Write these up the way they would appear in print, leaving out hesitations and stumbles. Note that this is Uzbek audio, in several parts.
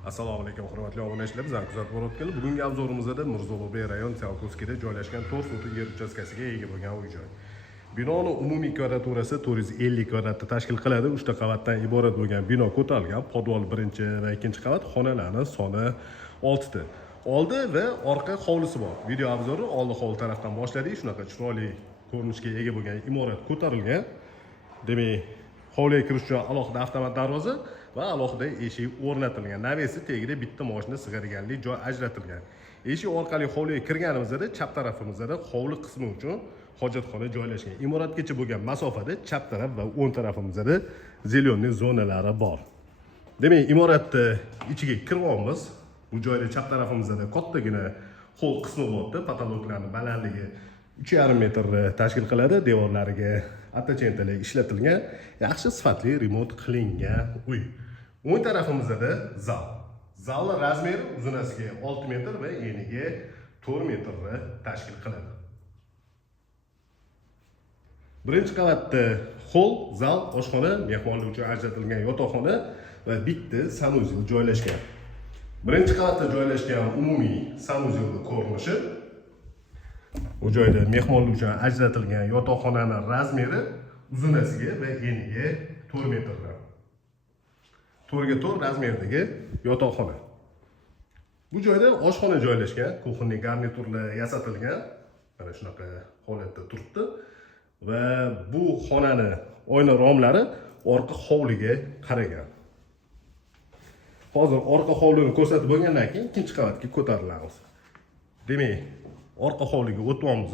Assalomu alaykum hurmatli obunachilar, bizlar kuzatib borayotganlar. Bugungi obzorimizda Mirzo Ulug'bek rayon Tsiolkovskida joylashgan 4 sotik yer uchastkasiga ega bo'lgan uy-joy. Binoning umumiy kvadraturasi 450 kvadratni tashkil qiladi. 3 ta qavatdan iborat bo'lgan bino ko'tarilgan. Podval 1 va 2 qavat, xonalarning soni 6 ta. Oldi va orqa hovlisi bor. Video obzori oldi hovli tarafdan boshladik. Shunaqa chiroyli ko'rinishga ega bo'lgan imorat ko'tarilgan. Demak, hovliga kirish uchun alohida avtomat darvoza va alohida eshik o'rnatilgan. Navesi tagida bitta mashina sig'adiganlik joy ajratilgan. Eshik orqali hovliga kirganimizda chap tarafimizda hovli qismi uchun hojatxona joylashgan. Imoratgacha bo'lgan masofada chap taraf va o'ng tarafimizda zeleniy zonalari bor. Demak, imoratni ichiga kiryapmiz. Bu joyda chap tarafimizda kattagina hol qismi bor. Patologlarning balandligi 3,5 metr tashkil qiladi. Devorlariga attachentlar ishlatilgan, yaxshi sifatli remont qilingan uy. O'ng tarafimizda zal. Zalning razmeri uzunasiga 6 metr va eniga 4 metr tashkil qiladi. Birinchi qavatda hol, zal, oshxona, mehmonlar uchun ajratilgan yotoqxona va bitta sanuzel joylashgan. Birinchi qavatda joylashgan umumiy sanuzelning ko'rinishi. Bu joyda mehmonlar uchun ajratilgan yotoqxonaning razmeri uzunasiga va eniga 4 metr. 4 ga 4 razmerdagi yotoqxona. Bu joyda oshxona joylashgan, kuxonli garniturlar yasatilgan. Mana shunaqa holatda turibdi. Va bu xonani oyna romlari orqa hovliga qaragan. Hozir orqa hovlini ko'rsatib bo'lgandan keyin ikkinchi qavatga ko'tarilamiz. Demak, orqa hovliga o'tyapmiz.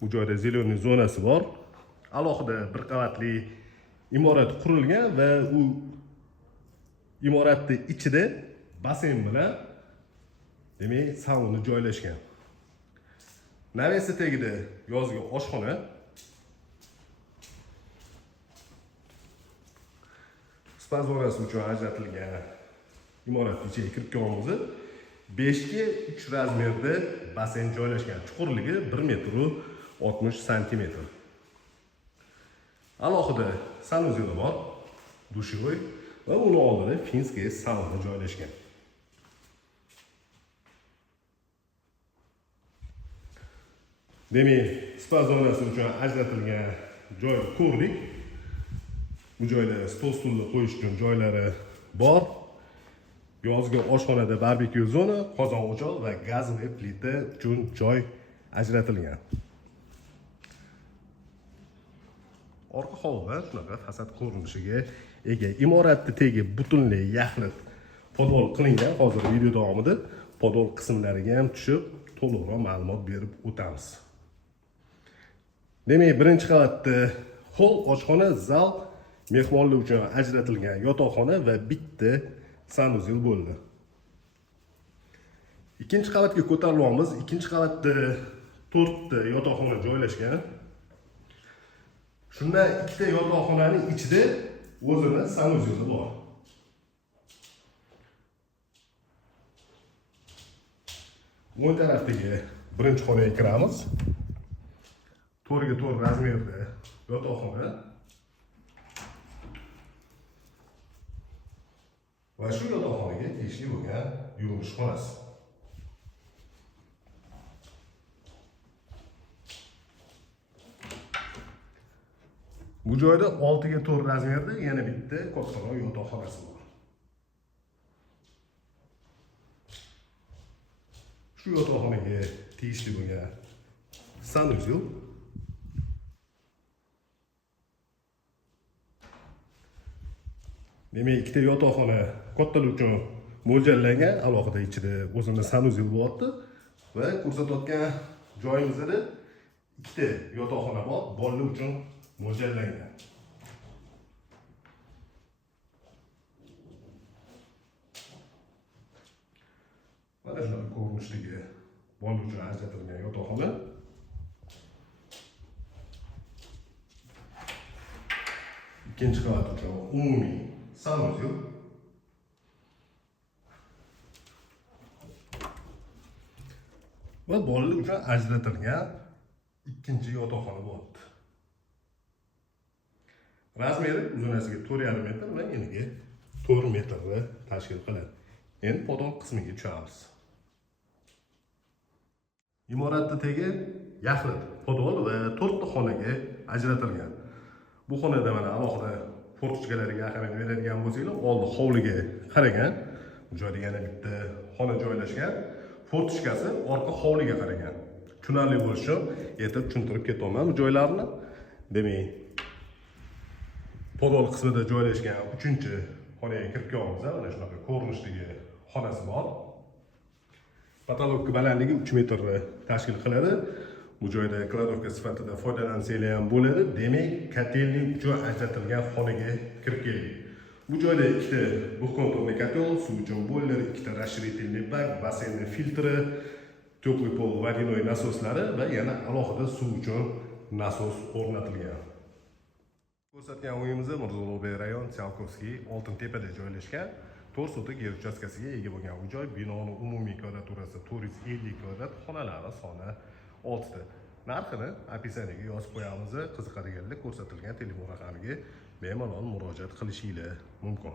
Bu joyda zeleniy zonasi bor. Alohida bir qavatli imorat qurilgan va u imoratning ichida basen bilan demak sauna joylashgan. Navesi tagida yozgi oshxona. Spa zonasi uchun ajratilgan imorat ichiga kirib kelamiz. 5 ga 3 razmerda basen joylashgan. Chuqurligi 1 metr 60 santimetr. Alohida sanuzeli bor, dushovoy va uni oldida finskiy sauna joylashgan. Demak, spa zonasi uchun ajratilgan joyni ko'rdik. Bu joyda stol stulni qo'yish uchun joylari bor. Yozgi oshxonada barbekyu zona, qozon o'choq va gaz va plita uchun joy ajratilgan. Orqa hovli shunaqa fasad ko'rinishiga ega. Imoratning tagi butunlay yaxlit podval qilingan. Hozir video davomida podval qismlariga ham tushib, to'liqroq ma'lumot berib o'tamiz. Demak, birinchi qavatda hol, oshxona, zal, mehmonlar uchun ajratilgan yotoqxona va bitta sanuzel bo'ldi. Ikkinchi qavatga ko'tarilyapmiz. Ikkinchi qavatda 4 ta yotoqxona joylashgan. Shunda ikkita yotoqxonaning ichida o'zini sanuzeli bor. O'ng tarafdagi birinchi xonaga kiramiz. 4 ga 4 razmerda yotoqxona. Va shu yotoqxonaga tegishli bo'lgan yuvinish xonasi. Bu joyda 6 ga 4 razmerda yana bitta kattaroq yotoqxonasi bor. Shu yotoqxonaga tegishli bo'lgan sanuzel. Demak, ikkita yotoqxona kattalar uchun mo'ljallangan, alohida ichida o'zini sanuzel bo'lyapti va ko'rsatayotgan joyimizda ikkita yotoqxona bor, bolalar uchun mo'ljallangan. Mana shunaqa ko'rinishdagi bolalar uchun ajratilgan yotoqxona. Ikkinchi qavat uchun umumiy sanuzel. Va bolalar uchun ajratilgan ikkinchi yotoqxona bo'ldi. Razmeri uzunasiga 4,5 metr va eniga 4 metrni tashkil qiladi. Endi podol qismiga tushamiz. Imoratning tegi yaxlit, podol va 4 ta xonaga ajratilgan. Bu xonada mana alohida fortichkalarga ahamiyat beradigan bo'lsanglar, oldi hovliga qaragan. Bu joyda yana bitta xona joylashgan. Fortichkasi orqa hovliga qaragan. Tushunarli bo'lishi uchun aytib tushuntirib ketaman bu joylarni. Demak, podol qismida joylashgan 3-xonaga kirib kelamiz. Mana shunaqa ko'rinishdagi xonasi bor. Patologik balandligi 3 metrni tashkil qiladi. Bu joyda kladovka sifatida foydalansanglar ham bo'ladi. Demak, kotelning uchi ajratilgan xonaga kirib keldik. Bu joyda ikkita buxkonturli kotel, suv uchun boiler, ikkita расширительный bak, basseynning filtri, teplый pol водяной nasoslari va yana alohida suv uchun nasos o'rnatilgan. Ko'rsatgan uyimiz Mirzulobey rayon Tsiolkovskiy Oltintepada joylashgan 4 sotik yer uchastkasiga ega bo'lgan uy-joy. Binoning umumiy kvadraturasi 450 kvadrat, xonalari soni 6 ta. Narxini opisiyaga yozib qo'yamiz. Qiziqadiganlar ko'rsatilgan telefon raqamiga bemalol murojaat qilishingiz mumkin.